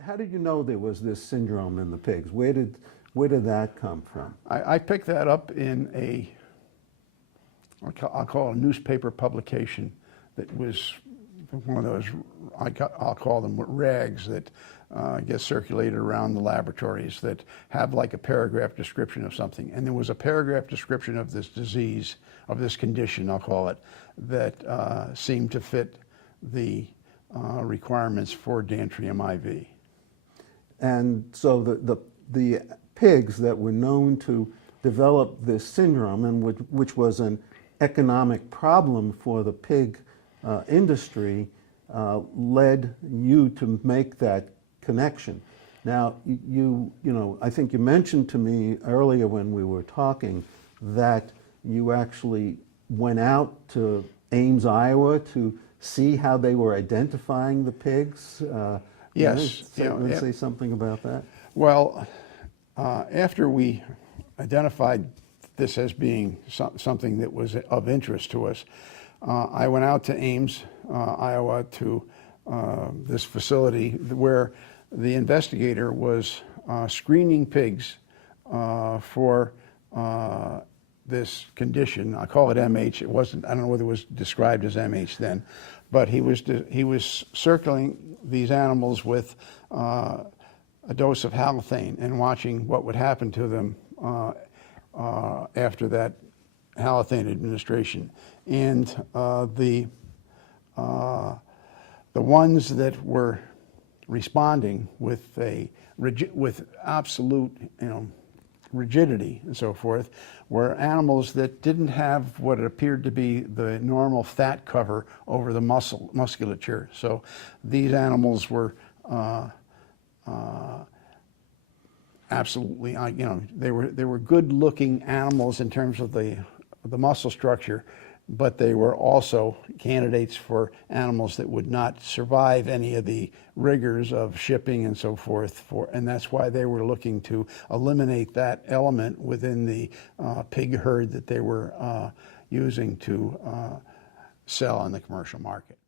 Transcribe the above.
How did you know there was this syndrome in the pigs? Where did that come from? I picked that up in I'll call it a newspaper publication that was one of those, I'll call them rags that get circulated around the laboratories that have like a paragraph description of something. And there was a paragraph description of this disease, of this condition, I'll call it, that seemed to fit the requirements for Dantrium IV. And so the pigs that were known to develop this syndrome, and which was an economic problem for the pig industry, led you to make that connection. Now, you know, I think you mentioned to me earlier when we were talking that you actually went out to Ames, Iowa to see how they were identifying the pigs. Yes. Say something about that. Well, after we identified this as being something that was of interest to us, I went out to Ames, Iowa, to this facility where the investigator was screening pigs for this condition. I call it MH. It wasn't. I don't know whether it was described as MH then, but he was circling these animals with a dose of halothane and watching what would happen to them after that halothane administration. And the ones that were responding with absolute, rigidity and so forth, were animals that didn't have what appeared to be the normal fat cover over the musculature. So these animals were absolutely, they were good-looking animals in terms of the muscle structure, but they were also candidates for animals that would not survive any of the rigors of shipping and so forth. And that's why they were looking to eliminate that element within the pig herd that they were using to sell on the commercial market.